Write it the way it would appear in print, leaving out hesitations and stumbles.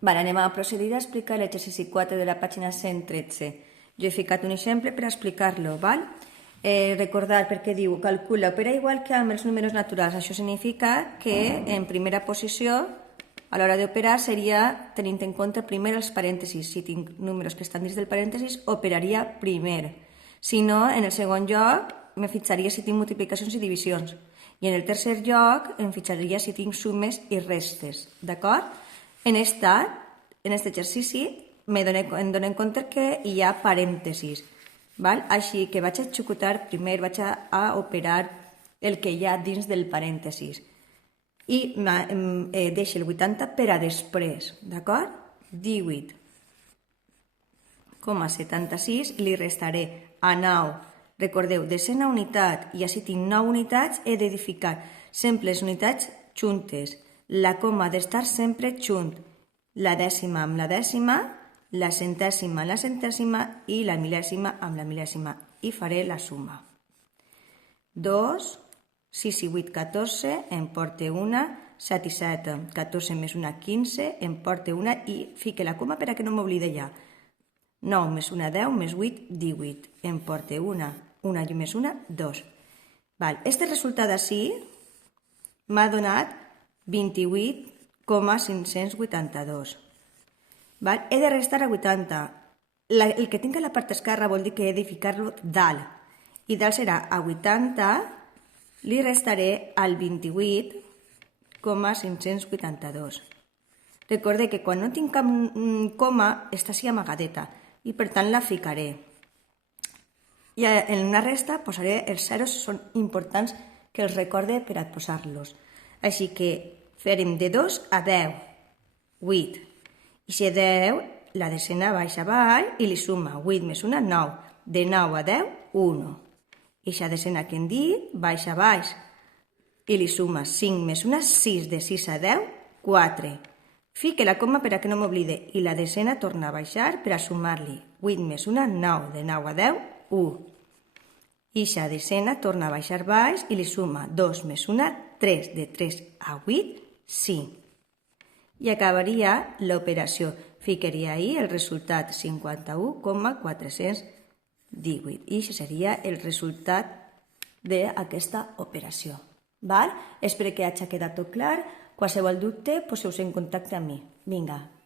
Vale, anem a procedir a explicar l'exercici 4 de la pàgina 113. Jo he ficat un exemple per explicar-lo, val? Recordar perquè diu, calcula, opera igual que amb els números naturals. Això significa que en primera posició, a l'hora d'operar, seria tenint en compte primer els parèntesis. Si tinc números que estan dins del parèntesis, operaria primer. Si no, en el segon lloc, me fixaria si tinc multiplicacions i divisions. I en el tercer lloc, em fixaria si tinc sumes i restes, d'acord? En aquest exercici em dono compte que hi ha parèntesis, val? Així que vaig a executar primer, vaig a operar el que hi ha dins del parèntesis i deixo el 80 per a després, d'acord? 18,76 li restaré a 9. Recordeu, desena unitat, i així tinc 9 unitats, he d'edificar sempre les unitats juntes. La coma ha d'estar sempre junt. La dècima amb la dècima, la centèsima amb la centèsima i la mil·lèsima amb la mil·lèsima. I faré la suma. 2, 6 i 8, 14, em porta una, 7 i 7, 14 més una, 15, em porta una i fique la coma per a que no m'oblide ja. 9 més una, 10, més 8, 18, em porta una i més una, 2. Este resultat així m'ha donat 28,582. He de restar a 80. El que tinc a la part esquerra vol dir que he de ficar-lo dalt. I dalt serà a 80, li restaré al 28,582. Recordeu que quan no tinc cap coma està així amagadeta i per tant la ficaré. I en una resta posaré els zeros, són importants que els recorde per a posar-los. Així que farem de 2 a 10, 8. I si 10, la desena baixa avall i li suma 8 més 1, 9. De 9 a 10, 1. I la desena que hem dit baixa avall i li suma 5 més 1, 6. De 6 a 10, 4. Fique la coma per a que no m'oblide i la desena torna a baixar per a sumar-li 8 més 1, 9. De 9 a 10, 1. I la desena torna a baixar baix i li suma 2 més 1, 3. De 3 a 8, 5. I acabaria l'operació. Ficaria ahí el resultat 51,418. I això seria el resultat d'aquesta operació. Espero que hagi quedat tot clar. Qualsevol dubte, poseu-se en contacte amb mi. Vinga.